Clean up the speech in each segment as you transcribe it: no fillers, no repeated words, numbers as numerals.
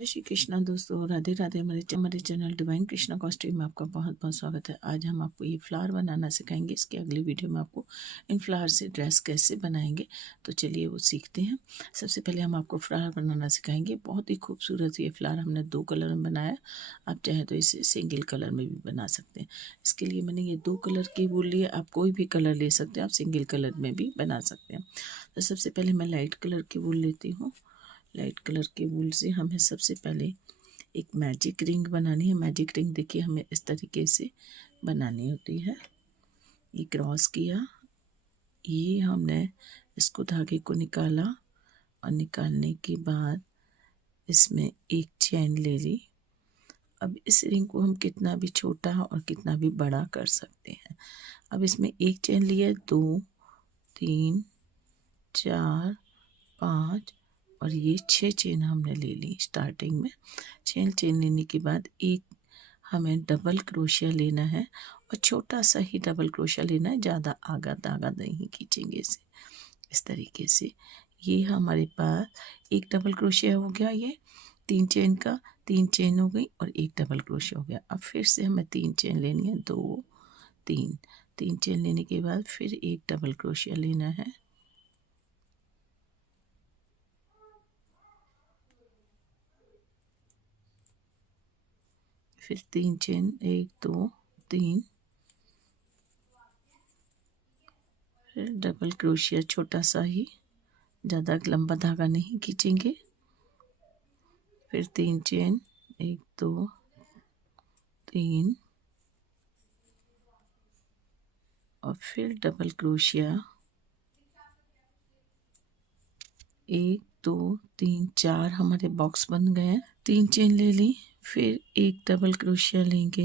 जय श्री कृष्णा दोस्तों, राधे राधे। हमारे चैनल डिवाइन कृष्णा कॉस्ट्यूम में आपका बहुत बहुत स्वागत है। आज हम आपको ये फ्लावर बनाना सिखाएंगे। इसके अगले वीडियो में आपको इन फ्लावर से ड्रेस कैसे बनाएंगे, तो चलिए वो सीखते हैं। सबसे पहले हम आपको फ्लावर बनाना सिखाएंगे। बहुत ही खूबसूरत ये फ्लावर हमने 2 कलर में बनाया। आप चाहे तो इसे सिंगल कलर में भी बना सकते हैं। इसके लिए मैंने ये 2 कलर की वूल लिए। आप कोई भी कलर ले सकते हैं, आप सिंगल कलर में भी बना सकते हैं। तो सबसे पहले मैं लाइट कलर की वूल लेती हूँ। लाइट कलर के वूल से हमें सबसे पहले एक मैजिक रिंग बनानी है। मैजिक रिंग देखिए हमें इस तरीके से बनानी होती है। ये क्रॉस किया, ये हमने इसको धागे को निकाला और निकालने के बाद इसमें एक चेन ले ली। अब इस रिंग को हम कितना भी छोटा और कितना भी बड़ा कर सकते हैं। अब इसमें एक चेन लिया, 2 3 4 5 और ये 6 चेन हमने ले ली। स्टार्टिंग में 6 चेन लेने के बाद एक हमें डबल क्रोशिया लेना है और छोटा सा ही डबल क्रोशिया लेना है, ज़्यादा आगा धागा नहीं खींचेंगे इसे। इस तरीके से ये हमारे पास एक डबल क्रोशिया हो गया। ये 3 चेन का 3 चेन हो गई और एक डबल क्रोशिया हो गया। अब फिर से हमें 3 चेन लेनी है, 2 3 चेन लेने के बाद फिर एक डबल क्रोशिया लेना है। फिर 3 चेन, 1 2 3, फिर डबल क्रोशिया छोटा सा ही, ज़्यादा लंबा धागा नहीं खींचेंगे। फिर 3 चेन, 1 2 3 और फिर डबल क्रोशिया 1 2 3 4 हमारे बॉक्स बन गए हैं। 3 चेन ले ली, फिर एक डबल क्रोशिया लेंगे।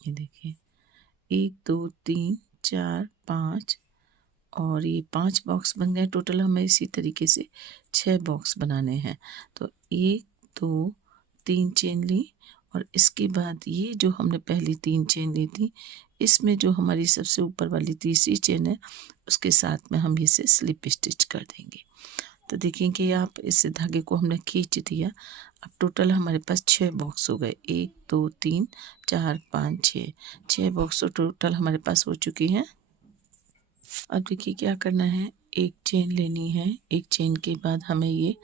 ये देखिए 1 2 3 4 5 और ये 5 बॉक्स बन गए टोटल। हमें इसी तरीके से 6 बॉक्स बनाने हैं। तो 1 2 3 चेन ली और इसके बाद ये जो हमने पहली 3 चेन ली थी, इसमें जो हमारी सबसे ऊपर वाली तीसरी चेन है उसके साथ में हम इसे स्लिप स्टिच कर देंगे। तो देखेंगे आप, इस धागे को हमने खींच दिया। अब टोटल हमारे पास 6 बॉक्स हो गए। 1 2 3 4 5 6 बॉक्स तो टोटल हमारे पास हो चुकी हैं। अब देखिए क्या करना है, एक चेन लेनी है। एक चेन के बाद हमें ये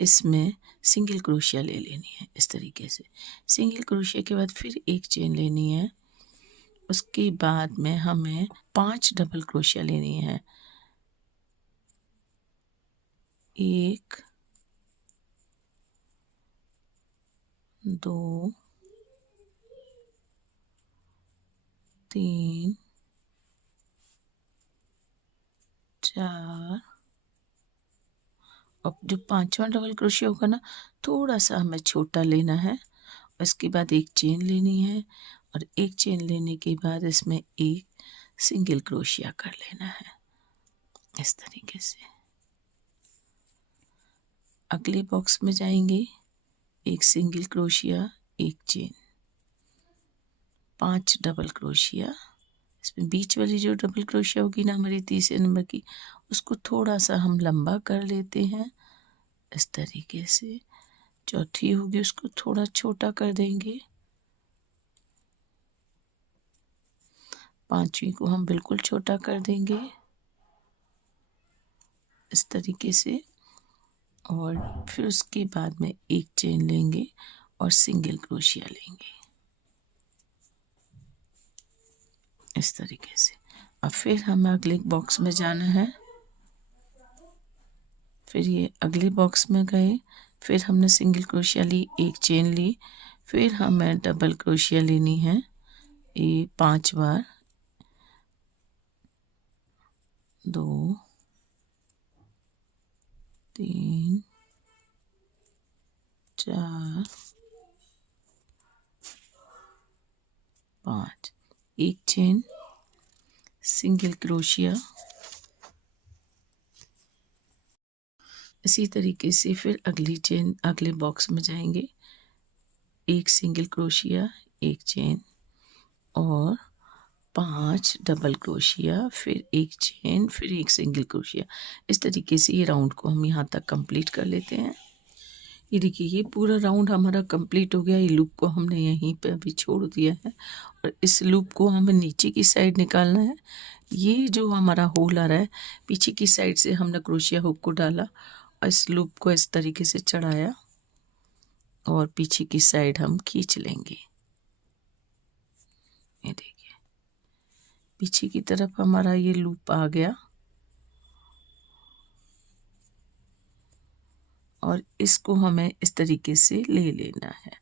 इसमें सिंगल क्रोशिया ले लेनी है। इस तरीके से सिंगल क्रोशिया के बाद फिर एक चेन लेनी है। उसके बाद में हमें 5 डबल क्रोशिया लेनी है। 1 2 3 4 और जो 5वां डबल क्रोशिया होगा ना, थोड़ा सा हमें छोटा लेना है। उसके बाद एक चेन लेनी है और एक चेन लेने के बाद इसमें एक सिंगल क्रोशिया कर लेना है। इस तरीके से अगले बॉक्स में जाएंगे, एक सिंगल क्रोशिया, एक चेन, 5 डबल क्रोशिया। इसमें बीच वाली जो डबल क्रोशिया होगी ना हमारी तीसरे नंबर की, उसको थोड़ा सा हम लंबा कर लेते हैं। इस तरीके से चौथी होगी उसको थोड़ा छोटा कर देंगे। 5वीं को हम बिल्कुल छोटा कर देंगे इस तरीके से। और फिर उसके बाद में एक चेन लेंगे और सिंगल क्रोशिया लेंगे इस तरीके से। अब फिर हमें अगले बॉक्स में जाना है। फिर ये अगले बॉक्स में गए, फिर हमने सिंगल क्रोशिया ली, एक चेन ली, फिर हमें डबल क्रोशिया लेनी है ये 5 बार। 2 3 4 5, एक चेन, सिंगल क्रोशिया। इसी तरीके से फिर अगली चेन अगले बॉक्स में जाएंगे, एक सिंगल क्रोशिया, एक चेन और 5 डबल क्रोशिया, फिर एक चेन, फिर एक सिंगल क्रोशिया। इस तरीके से ये राउंड को हम यहाँ तक कंप्लीट कर लेते हैं। ये देखिए ये पूरा राउंड हमारा कंप्लीट हो गया। ये लूप को हमने यहीं पे अभी छोड़ दिया है और इस लूप को हमें नीचे की साइड निकालना है। ये जो हमारा होल आ रहा है पीछे की साइड से हमने क्रोशिया हुक को डाला और इस लूप को इस तरीके से चढ़ाया और पीछे की साइड हम खींच लेंगे। ये देखिए पीछे की तरफ हमारा ये लूप आ गया और इसको हमें इस तरीके से ले लेना है।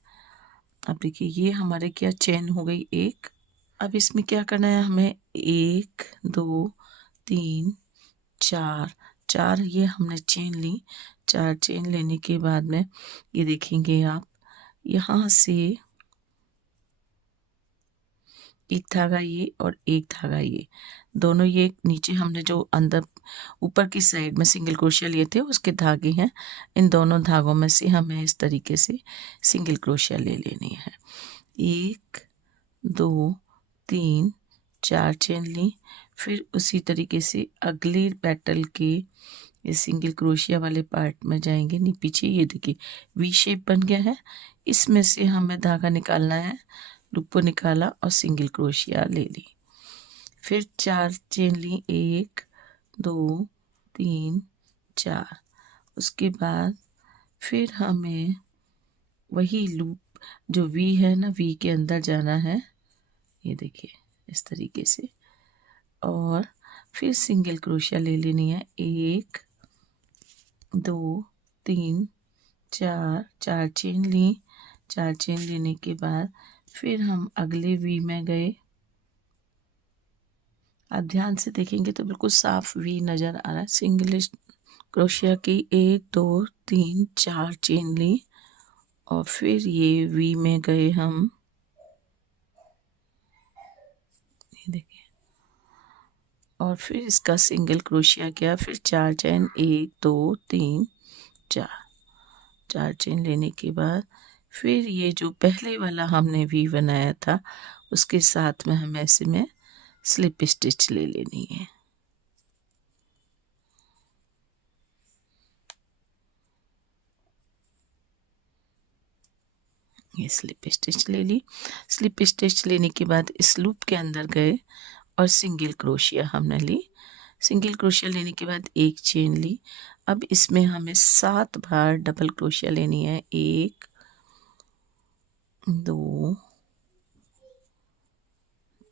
अब देखिए ये हमारे क्या चेन हो गई एक। अब इसमें क्या करना है हमें 1 2 3 4 4 ये हमने चेन ली। 4 चेन लेने के बाद में ये देखेंगे आप यहाँ से एक धागा ये और एक धागा ये दोनों, ये नीचे हमने जो अंदर ऊपर की साइड में सिंगल क्रोशिया लिए थे उसके धागे हैं। इन दोनों धागों में से हमें इस तरीके से सिंगल क्रोशिया ले लेनी है। 1 2 3 4 चेन ली। फिर उसी तरीके से अगले पेटल के ये सिंगल क्रोशिया वाले पार्ट में जाएंगे। नहीं पीछे ये देखिए वी शेप बन गया है। इसमें से हमें धागा निकालना है। लूप को निकाला और सिंगल क्रोशिया ले ली। फिर 4 चेन ली 1 2 3 4। उसके बाद फिर हमें वही लूप जो वी है ना वी के अंदर जाना है। ये देखिए इस तरीके से और फिर सिंगल क्रोशिया ले लेनी है। 1 2 3 4 4 चेन ली। 4 चेन लेने के बाद फिर हम अगले वी में गए। आप ध्यान से देखेंगे तो बिल्कुल साफ वी नज़र आ रहा है। सिंगल क्रोशिया की 1 2 3 4 चेन ली और फिर ये वी में गए हम। ये देखिए और फिर इसका सिंगल क्रोशिया किया। फिर 4 चेन 1 2 3 4 4 चेन लेने के बाद फिर ये जो पहले वाला हमने वी बनाया था उसके साथ में हमें ऐसे में स्लिप स्टिच ले लेनी है। ये स्लिप स्टिच ले ली। स्लिप स्टिच लेने के बाद इस लूप के अंदर गए और सिंगल क्रोशिया हमने ली। सिंगल क्रोशिया लेने के बाद एक चेन ली। अब इसमें हमें 7 बार डबल क्रोशिया लेनी है। 1 2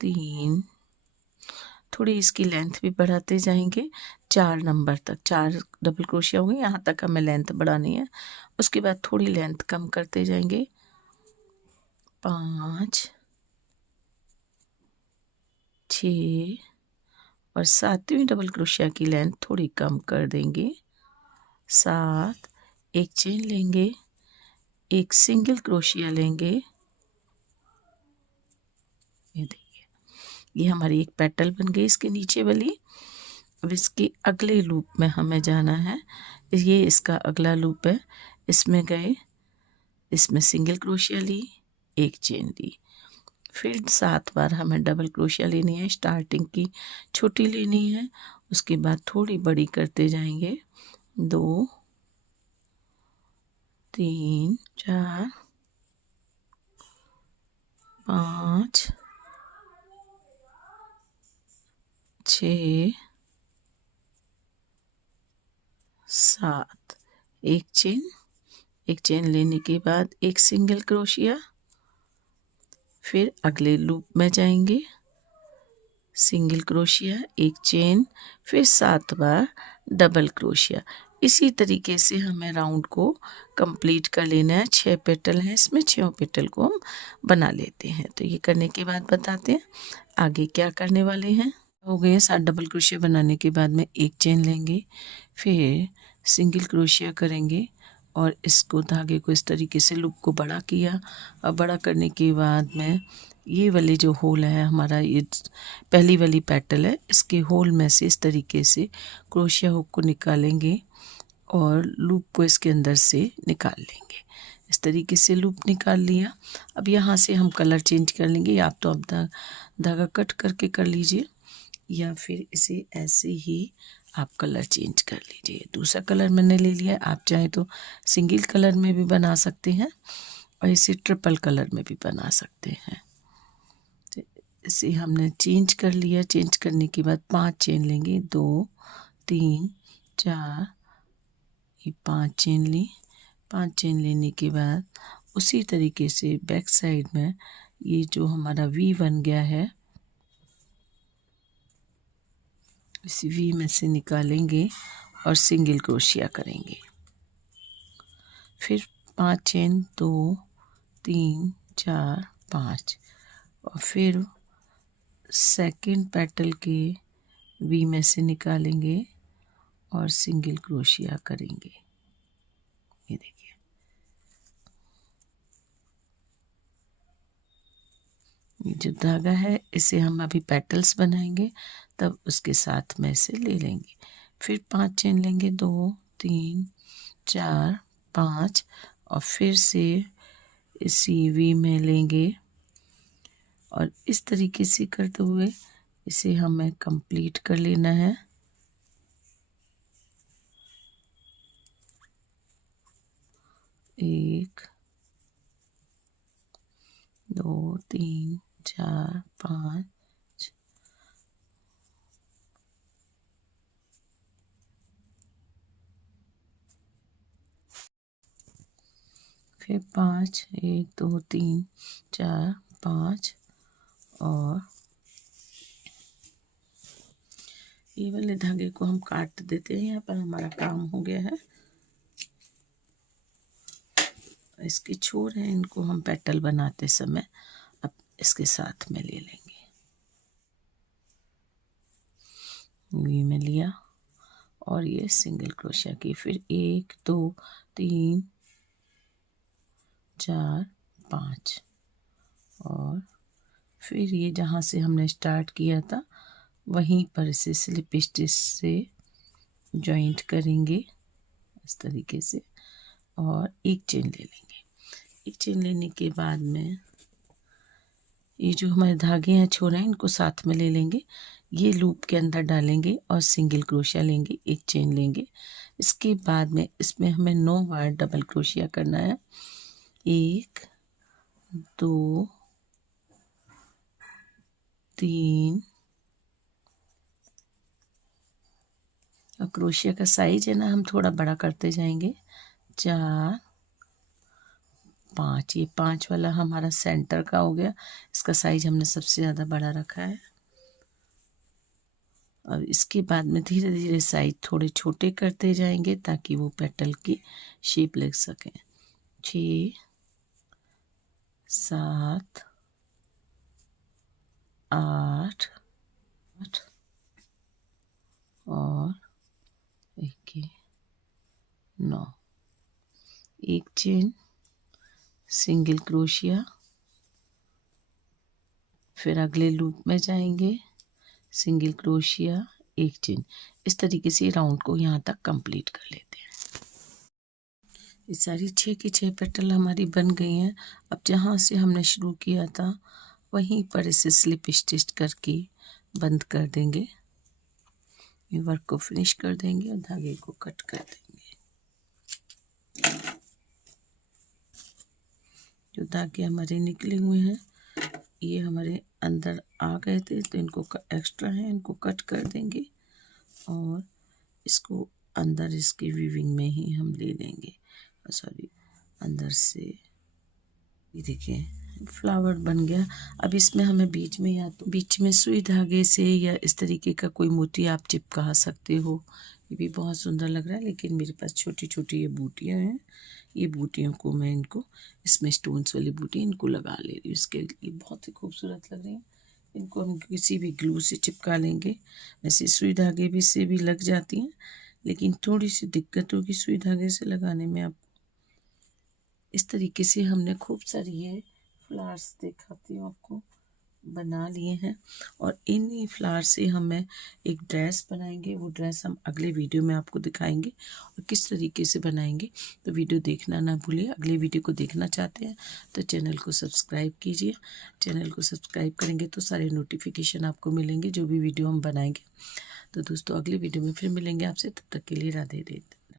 3 थोड़ी इसकी लेंथ भी बढ़ाते जाएंगे 4 नंबर तक। 4 डबल क्रोशिया होंगे, यहाँ तक हमें लेंथ बढ़ानी है। उसके बाद थोड़ी लेंथ कम करते जाएंगे। 5 6 और 7वीं डबल क्रोशिया की लेंथ थोड़ी कम कर देंगे। 7 एक चेन लेंगे, एक सिंगल क्रोशिया लेंगे। ये देखिए ये हमारी एक पेटल बन गई इसके नीचे वाली। अब इसके अगले लूप में हमें जाना है। ये इसका अगला लूप है। इसमें गए, इसमें सिंगल क्रोशिया ली, एक चेन ली। फिर 7 बार हमें डबल क्रोशिया लेनी है। स्टार्टिंग की छोटी लेनी है, उसके बाद थोड़ी बड़ी करते जाएंगे। 2 3 4 5 6 7 एक चेन लेने के बाद एक सिंगल क्रोशिया। फिर अगले लूप में जाएंगे, सिंगल क्रोशिया, एक चेन, फिर 7 बार डबल क्रोशिया। इसी तरीके से हमें राउंड को कंप्लीट कर लेना है। 6 पेटल हैं इसमें, 6 पेटल को हम बना लेते हैं। तो ये करने के बाद बताते हैं आगे क्या करने वाले हैं। हो गए 7 डबल क्रोशिया बनाने के बाद में एक चेन लेंगे, फिर सिंगल क्रोशिया करेंगे और इसको धागे को इस तरीके से लूप को बड़ा किया। और बड़ा करने के बाद में ये वाले जो होल है हमारा, ये पहली वाली पेटल है, इसके होल में से इस तरीके से क्रोशिया हुक को निकालेंगे और लूप को इसके अंदर से निकाल लेंगे। इस तरीके से लूप निकाल लिया। अब यहाँ से हम कलर चेंज कर लेंगे। आप तो अब धागा कट करके कर लीजिए या फिर इसे ऐसे ही आप कलर चेंज कर लीजिए। दूसरा कलर मैंने ले लिया। आप चाहे तो सिंगल कलर में भी बना सकते हैं और इसे ट्रिपल कलर में भी बना सकते हैं। इसे हमने चेंज कर लिया। चेंज करने के बाद 5 चेन लेंगे, 2 3 4, ये 5 चेन ली। 5 चेन लेने के बाद उसी तरीके से बैक साइड में ये जो हमारा वी बन गया है, इस वी में से निकालेंगे और सिंगल क्रोशिया करेंगे। फिर 5 चेन, 2 3 4 5, और फिर सेकंड पेटल के वी में से निकालेंगे और सिंगल क्रोशिया करेंगे। ये देखिए, ये जो धागा है इसे हम अभी पेटल्स बनाएंगे, तब उसके साथ में से ले लेंगे। फिर 5 चेन लेंगे, 2 3 4 5, और फिर से इसी वी में लेंगे और इस तरीके से करते हुए इसे हमें कंप्लीट कर लेना है। एक, 2 3 4 5, फिर 5, 1 2 3 4 5, और ये वाले धागे को हम काट देते हैं। यहाँ पर हमारा काम हो गया है। इसके छोर हैं, इनको हम पेटल बनाते समय अब इसके साथ में ले लेंगे। वी में लिया और ये सिंगल क्रोशिया की, फिर 1 2 3 4 5, और फिर ये जहाँ से हमने स्टार्ट किया था वहीं पर इसे स्लिप स्टिच से जॉइंट करेंगे इस तरीके से, और एक चेन ले लेंगे। एक चेन लेने के बाद में ये जो हमारे धागे हैं छोर हैं, इनको साथ में ले लेंगे। ये लूप के अंदर डालेंगे और सिंगल क्रोशिया लेंगे, एक चेन लेंगे। इसके बाद में इसमें हमें 9 बार डबल क्रोशिया करना है। 1 2 3, और क्रोशिया का साइज है ना हम थोड़ा बड़ा करते जाएंगे। 4 5, ये 5 वाला हमारा सेंटर का हो गया। इसका साइज हमने सबसे ज़्यादा बड़ा रखा है। और इसके बाद में धीरे धीरे साइज थोड़े छोटे करते जाएंगे ताकि वो पेटल की शेप लग सके। 6 7 8 और 9, एक चेन, सिंगल क्रोशिया, फिर अगले लूप में जाएंगे, सिंगल क्रोशिया, एक चेन। इस तरीके से राउंड को यहाँ तक कंप्लीट कर लेते हैं। ये सारी 6 की 6 पेटल हमारी बन गई हैं। अब जहाँ से हमने शुरू किया था वहीं पर इसे स्लिप स्टिच करके बंद कर देंगे। ये वर्क को फिनिश कर देंगे और धागे को कट कर देंगे। जो धागे हमारे निकले हुए हैं ये हमारे अंदर आ गए थे, तो इनको एक्स्ट्रा है, इनको कट कर देंगे और इसको अंदर इसके वीविंग में ही हम ले लेंगे। सॉरी, अंदर से ये देखिए फ्लावर बन गया। अब इसमें हमें बीच में या तो बीच में सुई धागे से या इस तरीके का कोई मोती आप चिपका सकते हो। ये भी बहुत सुंदर लग रहा है, लेकिन मेरे पास छोटी छोटी ये बूटियाँ हैं। ये बूटियों को मैं इनको इसमें स्टोन्स वाली बूटी इनको लगा ले रही हूँ। इसके लिए बहुत ही खूबसूरत लग रही है। इनको हम किसी भी ग्लू से चिपका लेंगे। वैसे सुई धागे भी से भी लग जाती हैं, लेकिन थोड़ी सी दिक्कत होगी सुई धागे से लगाने में। आप इस तरीके से हमने खूब सारी ये फ्लावर्स दिखाती हूँ आपको बना लिए हैं, और इन फ्लावर से हमें एक ड्रेस बनाएंगे। वो ड्रेस हम अगले वीडियो में आपको दिखाएंगे और किस तरीके से बनाएंगे। तो वीडियो देखना ना भूलिए। अगले वीडियो को देखना चाहते हैं तो चैनल को सब्सक्राइब कीजिए। चैनल को सब्सक्राइब करेंगे तो सारे नोटिफिकेशन आपको मिलेंगे जो भी वीडियो हम बनाएंगे। तो दोस्तों अगले वीडियो में फिर मिलेंगे आपसे, तब तक के लिए राधे राधे।